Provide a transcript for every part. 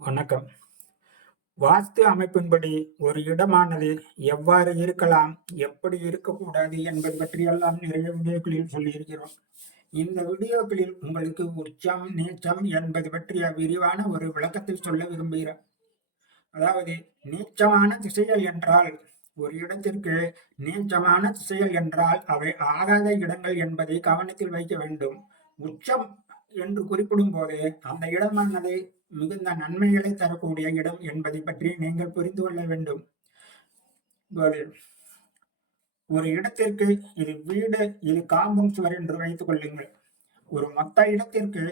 வணக்கம். வாஸ்து அமைப்பின்படி ஒரு இடமானது எவ்வாறு இருக்கலாம் எப்படி இருக்கக்கூடாது என்பது பற்றியெல்லாம் நிறைய வீடியோக்களில் சொல்லியிருக்கிறோம். இந்த வீடியோக்களில் உங்களுக்கு உச்சம் நீச்சம் என்பது பற்றிய விரிவான ஒரு விளக்கத்தை சொல்ல விரும்புகிறேன். அதாவது நீச்சமான திசைகள் என்றால் ஒரு இடத்திற்கு நீச்சமான திசைகள் என்றால் அவை ஆகாத இடங்கள் என்பதை கவனத்தில் வைக்க வேண்டும். உச்சம் என்று குறிப்பிடும் போது அந்த இடமானது மிகுந்த நன்மைகளை தரக்கூடிய இடம் என்பதை பற்றி நீங்கள் புரிந்து கொள்ள வேண்டும். ஒரு ஒரு இடத்திற்கு இது வீடு இது காம்பவுண்ட் சுவர் என்று வைத்துக் கொள்ளுங்கள். ஒரு மொத்த இடத்திற்கு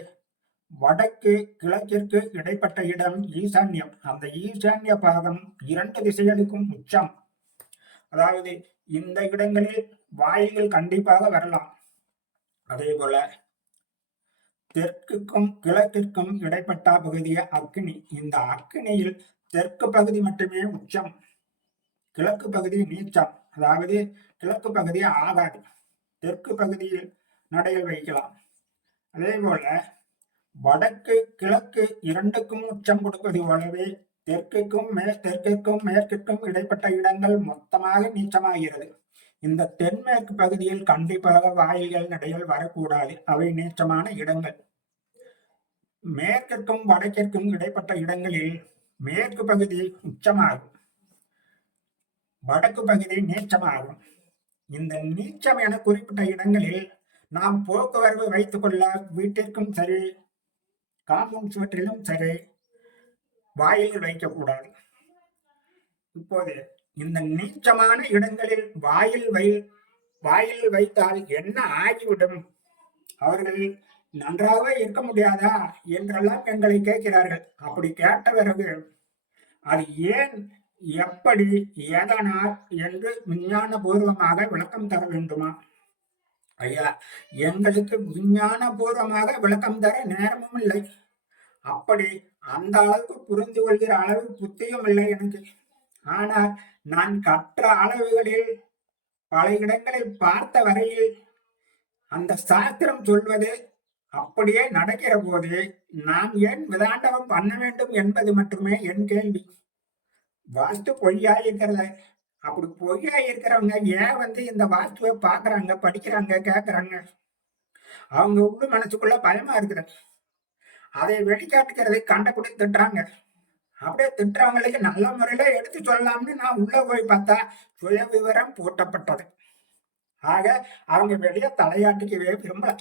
வடக்கு கிழக்கிற்கு இடைப்பட்ட இடம் ஈசான்யம். அந்த ஈசான்ய பாகம் இரண்டு திசைகளுக்கும் உச்சம். அதாவது இந்த இடங்களில் வாயில்கள் கண்டிப்பாக வரலாம். அதே போல தெற்குக்கும் கிழக்கிற்கும் இடைப்பட்ட பகுதிய அக்னி இந்த அக்னியில் தெற்கு பகுதி மட்டுமே உச்சம் கிழக்கு பகுதி நீச்சம் அதாவது கிழக்கு பகுதி ஆகாது தெற்கு பகுதியில் நடையில் வைக்கலாம். அதே போல வடக்கு கிழக்கு இரண்டுக்கும் உச்சம் கொடுப்பது போலவே தெற்குக்கும் மே தெற்கிற்கும் மேற்கிற்கும் இடைப்பட்ட இடங்கள் மொத்தமாக நீச்சமாகிறது. இந்த தென்மேற்கு பகுதியில் கண்டிப்பாக வாயில்கள் நடைகள் வரக்கூடாது. அவை நீச்சமான இடங்கள். மேற்கிற்கும் வடக்கிற்கும் இடைப்பட்ட இடங்களில் மேற்கு பகுதி உச்சமாகும். வடக்கு பகுதி நீச்சமாகும். இந்த நீச்சம் என குறிப்பிட்ட இடங்களில் நாம் போக்குவரவு வைத்துக் கொள்ள வீட்டிற்கும் சரி காம்பவுண்ட் சுவற்றிலும் சரி வாயில் வைக்கக்கூடாது இப்போது இந்த நீச்சமான இடங்களில் வாயில் வை வாயில் வைத்தால் என்ன ஆகிவிடும்? அவர்கள் நன்றாக இருக்க முடியாதா என்றெல்லாம் எங்களை கேட்கிறார்கள். அப்படி கேட்ட பிறகு அது ஏன் எப்படி எதனால் என்று விஞ்ஞான பூர்வமாக விளக்கம் தர வேண்டுமா? ஐயா எங்களுக்கு விஞ்ஞான பூர்வமாக விளக்கம் தர நேரமும் இல்லை. அப்படி அந்த அளவுக்கு புரிந்து கொள்கிற அளவு புத்தியும் இல்லை எனக்கு. ஆனால் நான் கற்ற அளவுகளில் பல இடங்களில் பார்த்த வரையில் அந்த சாஸ்திரம் சொல்வது அப்படியே நடக்கிற போது நாம் ஏன் விதாண்டவம் பண்ண வேண்டும் என்பது மட்டுமே என் கேள்வி. வாஸ்து பொய்யா இருக்கிறத. அப்படி பொய்யா இருக்கிறவங்க ஏன் வந்து இந்த வாஸ்துவை பாக்குறாங்க படிக்கிறாங்க கேட்குறாங்க அவங்க உள்ள மனசுக்குள்ள பயமா இருக்குது. அதை வெளிக்காட்டுக்கிறதை கண்டபடி திட்டுறாங்க. அப்படியே திட்டுறவங்களுக்கு நல்ல முறையில எடுத்து சொல்லலாம்னு நான் உள்ள போய் பார்த்தா சுய விவரம் போட்டப்பட்டது. ஆக அவங்க வெளியே தலையாட்டிக்கவே விரும்பல.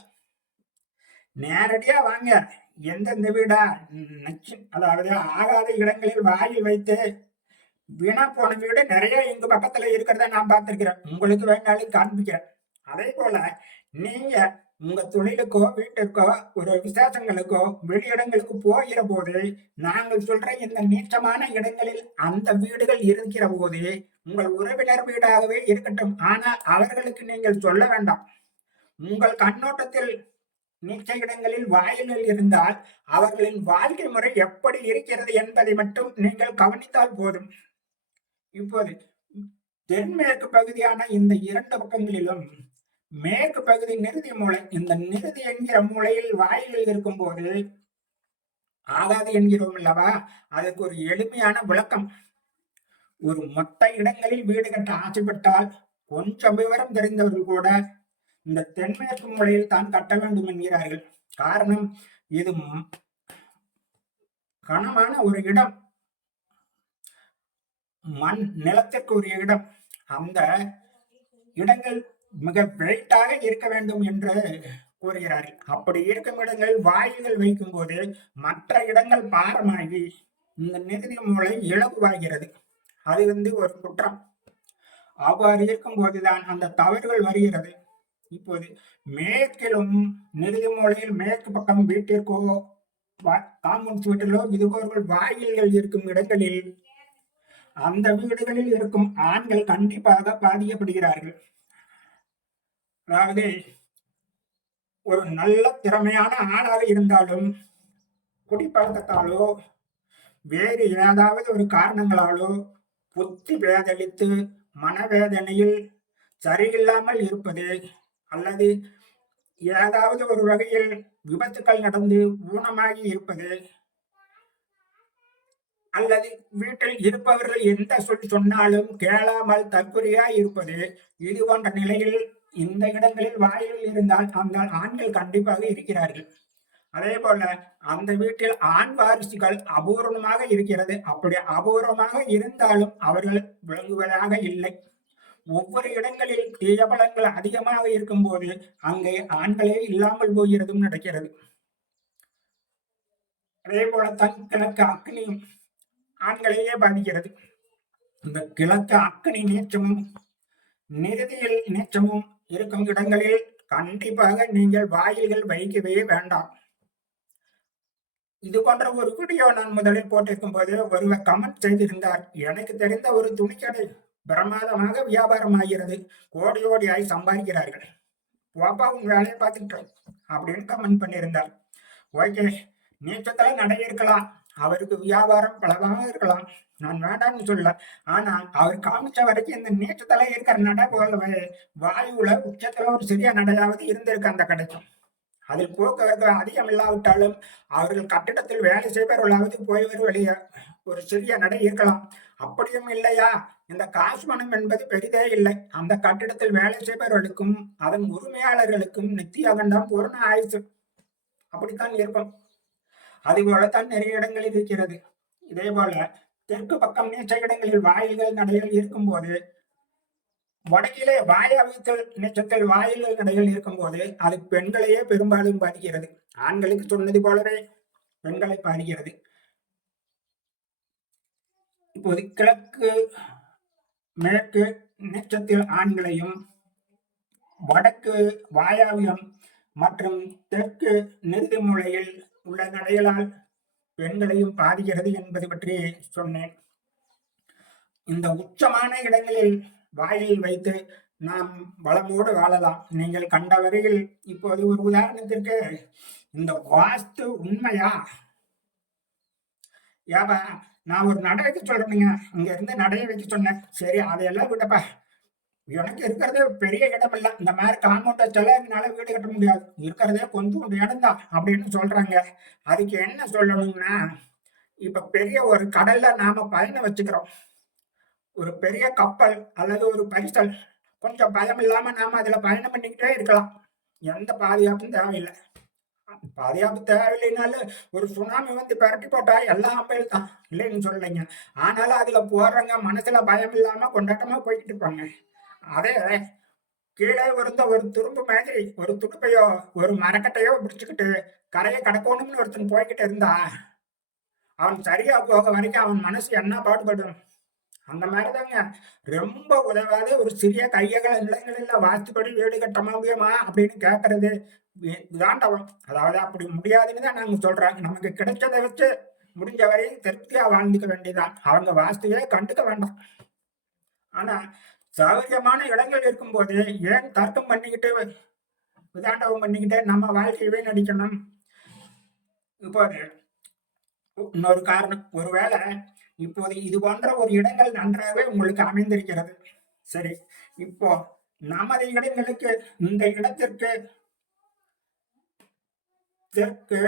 நேரடியா வாங்க. எந்தெந்த வீடா? நச்சு அதாவது ஆகாத இடங்களில் வாயில் வைத்து வீணா போன வீடு நிறைய எங்க பக்கத்துல இருக்கிறத நான் பார்த்திருக்கிறேன். உங்களுக்கு வேணாலும் காண்பிக்கிறேன். அதே போல நீங்க உங்க தொழிலுக்கோ வீட்டிற்கோ ஒரு விசேஷங்களுக்கோ வெளியிடங்களுக்கு போகிற போது நாங்கள் சொல்ற இந்த நீச்சமான இடங்களில் அந்த வீடுகள் இருக்கிற போது உங்கள் உறவினர் வீடாகவே இருக்கட்டும். ஆனால் அவர்களுக்கு நீங்கள் சொல்ல வேண்டாம். உங்கள் கண்ணோட்டத்தில் நீச்ச இடங்களில் வாயிலில் இருந்தால் அவர்களின் வாழ்க்கை முறை எப்படி இருக்கிறது என்பதை மட்டும் நீங்கள் கவனித்தால் போதும். இப்போது தென்மேற்கு பகுதியான இந்த இரண்டு பக்கங்களிலும் மேற்கு பகுதி நிறுதி மூளை இந்த நிறுதி என்கிற மூலையில் வாயிலில் இருக்கும் போது ஆகாது என்கிறோம் அல்லவா? அதுக்கு ஒரு எளிமையான விளக்கம். ஒரு மொத்த இடங்களில் வீடு கட்ட ஆசைப்பட்டால் கொஞ்சம் விவரம் தெரிந்தவர்கள் கூட இந்த தென்மேற்கு மூலையில் தான் கட்ட வேண்டும் என்கிறார்கள். காரணம் இது கனமான ஒரு இடம். மண் நிலத்திற்கு ஒரு இடம். அந்த இடங்கள் மிக பிரைட்டாக இருக்க வேண்டும் என்று கூறுகிறார்கள். அப்படி இருக்கும் இடங்கள் வாயில்கள் வைக்கும் போது மற்ற இடங்கள் பாரமாகி இந்த நிதி மூளை இலகுவாகிறது. அது வந்து ஒரு குற்றம். அவ்வாறு இருக்கும் போதுதான் அந்த தவறுகள் வருகிறது. இப்போது மேற்கிலும் நெடுமொழியில் மூலையில் மேற்கு பக்கம் வீட்டிற்கோ காம்பவுண்ட் வீட்டிலோ இதுபோர்கள் வாயில்கள் இருக்கும் இடங்களில் அந்த வீடுகளில் இருக்கும் ஆண்கள் கண்டிப்பாக பாதிக்கப்படுகிறார்கள். அதாவது ஒரு நல்ல திறமையான ஆளாக இருந்தாலும் குடிப்பழக்கத்தாலோ வேறு ஏதாவது ஒரு காரணங்களாலோ புத்தி வேதளித்து மனவேதனையில் சரியில்லாமல் இருப்பது அல்லது ஏதாவது ஒரு வகையில் விபத்துக்கள் நடந்து ஊனமாகி இருப்பது அல்லது வீட்டில் இருப்பவர்கள் எந்த சொல் சொன்னாலும் கேளாமல் தற்குறியாய் இருப்பது இது போன்ற நிலையில் இந்த இடங்களில் வாயில் இருந்தால் அந்த ஆண்கள் கண்டிப்பாக இருக்கிறார்கள். அதே போல அந்த வீட்டில் ஆண் வாரிசுகள் அபூர்வமாக இருக்கிறது. அப்படி அபூர்வமாக இருந்தாலும் அவர்கள் விளங்குவதாக இல்லை. ஒவ்வொரு இடங்களில் தீய அதிகமாக அதிகமாக இருக்கும்போது அங்கே ஆண்களே இல்லாமல் போகிறதும் நடக்கிறது. அதே போலத்தான் கிழக்கு அக்னி ஆண்களையே பாதிக்கிறது. இந்த கிழக்கு அக்னி நீச்சமும் நிறுதியில் நீச்சமும் இருக்கும் இடங்களில் கண்டிப்பாக நீங்கள் வாயில்கள் வைக்கவே வேண்டாம். இது போன்ற ஒரு வீடியோ நான் முதலில் போட்டிருக்கும் போது ஒருவர் கமெண்ட் செய்திருந்தார். எனக்கு தெரிந்த ஒரு துணிக்கடை பிரமாதமாக வியாபாரம் ஆகிறது கோடி கோடியாய் சம்பாதிக்கிறார்கள். வாப்பா உங்க வேலையை பார்த்துக்கிட்டோம் அப்படின்னு கமெண்ட் பண்ணியிருந்தார். ஓகே நீச்சத்துல நடை இருக்கலாம். அவருக்கு வியாபாரம் பலவாக இருக்கலாம். நான் வேண்டாம்னு சொல்ல ஆனா அவர் காமிச்ச வரைக்கும் இந்த நீச்சத்துல இருக்கிற நடை போல வாயுல உச்சத்துல ஒரு சிறிய நடையாவது இருந்திருக்கு அந்த கடைக்கும் அதில் போக்குவரத்து அதிகம் இல்லாவிட்டாலும் அவர்கள் கட்டிடத்தில் வேலை செய்பவர்களாவது போய் ஒரு வெளியே ஒரு சிறிய நடை இருக்கலாம். அப்படியும் இல்லையா? இந்த காசு பணம் என்பது பெரிதே இல்லை. அந்த கட்டிடத்தில் வேலை செய்பவர்களுக்கும் அதன் உரிமையாளர்களுக்கும் நித்திய அகண்டம் பூர்ண ஆயுசு. அப்படித்தான் இருக்கும். அதுபோலத்தான் நிறைய இடங்களில் இருக்கிறது. இதே போல தெற்கு பக்கம் நீச்ச இடங்களில் வாயில்கள் நடைகள் இருக்கும்போது வடக்கிலே வாயாவியத்தில் நீச்சத்தில் வாயில்கள் நடைகள் இருக்கும்போது அது பெண்களையே பெரும்பாலும் பாதிக்கிறது. ஆண்களுக்கு சொன்னது போலவே பெண்களை பாதிக்கிறது. இப்போது கிழக்கு மேற்கு நெச்சத்தில் ஆண்களையும் வடக்கு வாயாவிலும் மற்றும் தெற்கு நெருதி மூலையில் உள்ள நடைகளால் பெண்களையும் பாதிக்கிறது என்பது பற்றி சொன்னேன். இந்த உச்சமான இடங்களில் வாயில் வைத்து நாம் வளமோடு வாழலாம். நீங்கள் கண்ட வரையில் இப்போது ஒரு உதாரணத்திற்கு இந்த வாஸ்து உண்மையா? ஏபா நான் ஒரு நடை வைக்க சொல்றேனுங்க இங்க இருந்து நடையை வைக்க சொன்னேன். சரி அதையெல்லாம் விட்டப்பா எனக்கு இருக்கிறதே பெரிய இடம் இல்ல இந்த மாதிரி காம்பவுண்ட் வச்சால என்னால வீடு கட்ட முடியாது. இருக்கிறதே கொஞ்சம் இடம் தான் அப்படின்னு சொல்றாங்க. அதுக்கு என்ன சொல்லணும்னா இப்ப பெரிய ஒரு கடல்ல நாம பயணம் வச்சுக்கிறோம். ஒரு பெரிய கப்பல் அல்லது ஒரு பரிசல். கொஞ்சம் பயம் இல்லாம நாம அதுல பயணம் பண்ணிக்கிட்டே இருக்கலாம். எந்த பாதுகாப்பும் தேவையில்லை. பாதுகாப்பு தேவையில்லைனாலும் ஒரு சுனாமி வந்து பரட்டி போட்டா எல்லாம் அப்பயில் தான் இல்லைன்னு சொல்லலைங்க. ஆனாலும் அதுல போடுறவங்க மனசுல பயம் இல்லாம கொண்டாட்டமா போய்கிட்டு இருப்பாங்க. அதே கீழே இருந்த ஒரு துரும்பு மாதிரி ஒரு துடுப்பையோ ஒரு மரக்கட்டையோ பிடிச்சுக்கிட்டு கரையை கடக்கணும்னு ஒருத்தன் போய்கிட்டு இருந்தா அவன் சரியா போக வரைக்கும் அவன் மனசு என்ன பாடுபடும்? அந்த மாதிரிதாங்க. ரொம்ப உதவாத ஒரு சிறிய கையகல நிலங்களில் வாஸ்துப்படி வீடு கட்ட முடியுமா அப்படின்னு கேட்கறது தாண்டவம் அதாவது அப்படி முடியாதுன்னு தான் நாங்க சொல்றோம். நமக்கு கிடைச்சதை வச்சு முடிஞ்ச வரை திருப்தியா வாழ்ந்துக்க வேண்டியதான் அவங்க வாஸ்துவே கண்டுக்க வேண்டாம். ஆனா சௌகரியமான இடங்கள் இருக்கும்போது ஏன் தர்க்கம் பண்ணிக்கிட்டு விதாண்டவம் பண்ணிக்கிட்டு நம்ம வாழ்க்கையவே நடிக்கணும் இப்போது இன்னொரு காரணம். ஒருவேளை இப்போது இது போன்ற ஒரு இடங்கள் நன்றாகவே உங்களுக்கு அமைந்திருக்கிறது. சரி இப்போ நமது இடங்களுக்கு இந்த இடத்திற்கு தெற்கு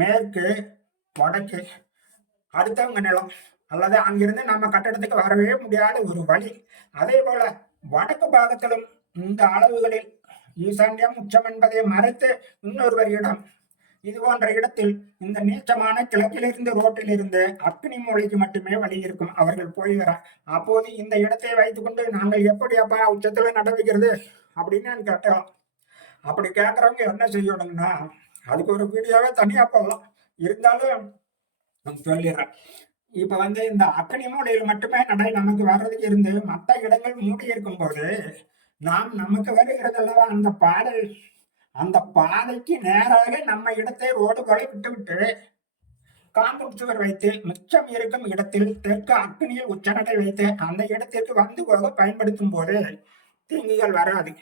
மேற்கு வடக்கு அடுத்தவங்க நிலம் அல்லது அங்கிருந்து நம்ம கட்டடத்துக்கு வரவே முடியாத ஒரு வழி. அதே போல வடக்கு பாகத்திலும் இந்த அளவுகளில் ஈசான்யம் உச்சம் என்பதை மறைத்து இன்னொருவரிடம் இது போன்ற இடத்தில் இந்த நீச்சமான கிழக்கிலிருந்து ரோட்டில் இருந்து அக்னி மூளைக்கு மட்டுமே வழி இருக்கும். அவர்கள் போய் வர அப்போது இந்த இடத்தை வைத்துக்கொண்டு நாங்கள் எப்படி அப்பா உச்சத்துல நடவிக்கிறது அப்படின்னு நான் கேட்டோம் அப்படி கேட்கறவங்க என்ன செய்யணும்னா அதுக்கு ஒரு வீடியோவே தனியா போடலாம். இருந்தாலும் சொல்லிடுறேன். இப்ப வந்து இந்த அக்னி மூலையில் மட்டுமே நடை நமக்கு வர்றதுக்கு இருந்து மற்ற இடங்கள் மூடி இருக்கும் போது நாம் நமக்கு வருகிறதல்லவா அந்த பாடல் அந்த பாதைக்கு நேராக நம்ம இடத்தை ரோடு போல விட்டுவிட்டு காம்பவுண்ட் சுவர் வைத்து மிச்சம் இருக்கும் இடத்தில் தெற்கு அக்னியில் உச்சநடை வைத்து அந்த இடத்திற்கு வந்து போக பயன்படுத்தும் போது தீங்குகள் வராது.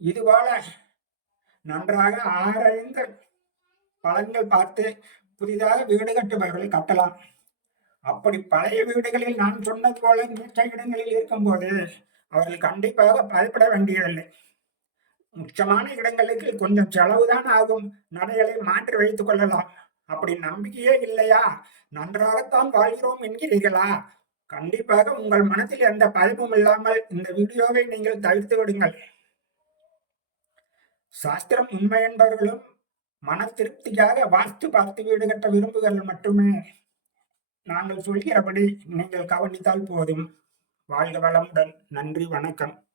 இதுபோல நன்றாக ஆராய்ந்து பலன்கள் பார்த்து புதிதாக வீடு கட்டுபவர்கள் கட்டலாம். அப்படி பழைய வீடுகளில் நான் சொன்னது போல மிச்ச இடங்களில் இருக்கும்போது அவர்கள் கண்டிப்பாக பயப்பட வேண்டியதில்லை. முக்கியமான இடங்களுக்கு கொஞ்சம் செலவுதான் ஆகும். நடைகளை மாற்றி வைத்துக் கொள்ளலாம். அப்படி நம்பிக்கையே இல்லையா? நன்றாகத்தான் வாழ்கிறோம் என்கிறீர்களா? கண்டிப்பாக உங்கள் மனத்தில் எந்த பயமும் இல்லாமல் இந்த வீடியோவை நீங்கள் தவிர்த்து விடுங்கள். சாஸ்திரம் உண்மை என்பவர்களும் மன திருப்திக்காக வாஸ்து பார்த்து வீடு கட்ட விரும்புகள் மட்டுமே. நாங்கள் சொல்கிறபடி நீங்கள் கவனித்தால் போதும். வாழ்க வளமுடன். நன்றி வணக்கம்.